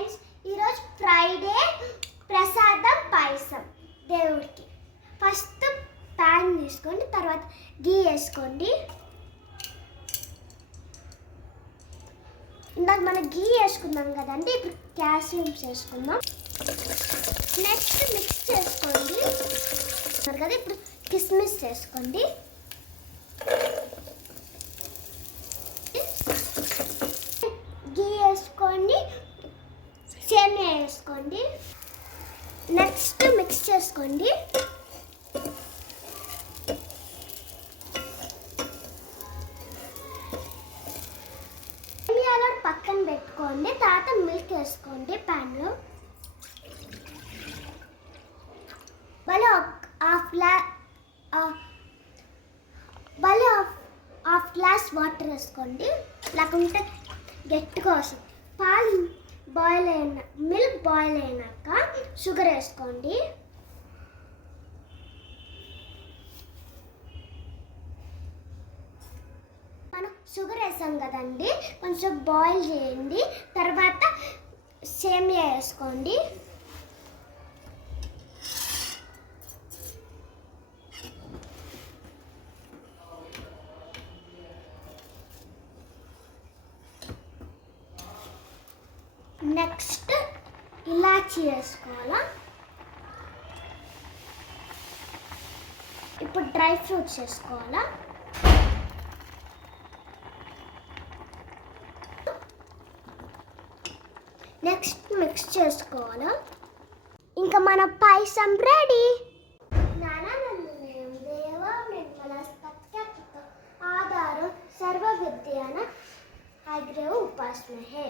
Friends, ఈరోజు Friday ప్రసాదం పాయసం దేవుడికి. ఫస్ట్ ప్యాన్ తీసుకోండి, తర్వాత గీ వేసుకోండి. ఇందాక మనం గీ వేసుకున్నాం కదండి, ఇప్పుడు క్యాషియమ్స్ వేసుకుందాం. నెక్స్ట్ మిక్స్ చేసుకోండి కదా. ఇప్పుడు కిస్మిస్ వేసుకోండి. గీ వేసుకోండి, సేమియా వేసుకోండి. నెక్స్ట్ మిక్స్ చేసుకోండి. సేమియాలో పక్కన పెట్టుకోండి. తర్వాత మిల్క్ వేసుకోండి ప్యాన్లో. మళ్ళీ హాఫ్ గ్లాస్ వాటర్ వేసుకోండి, లేకుంటే గట్టిగా వస్తుంది. పాలు మిల్క్ బాయిల్ అయినాక షుగర్ వేసుకోండి. మనం షుగర్ వేసాం కదండి, కొంచెం బాయిల్ చేయండి. తర్వాత సేమియా వేసుకోండి. నెక్స్ట్ ఇలాచీ వేసుకోవాలా. ఇప్పుడు డ్రై ఫ్రూట్స్ వేసుకోవాలా. నెక్స్ట్ మిక్స్ చేసుకోవాలా. ఇంకా మన పాయసం రెడీ. आधार सर्वविद्यान आग्रह उपासना है।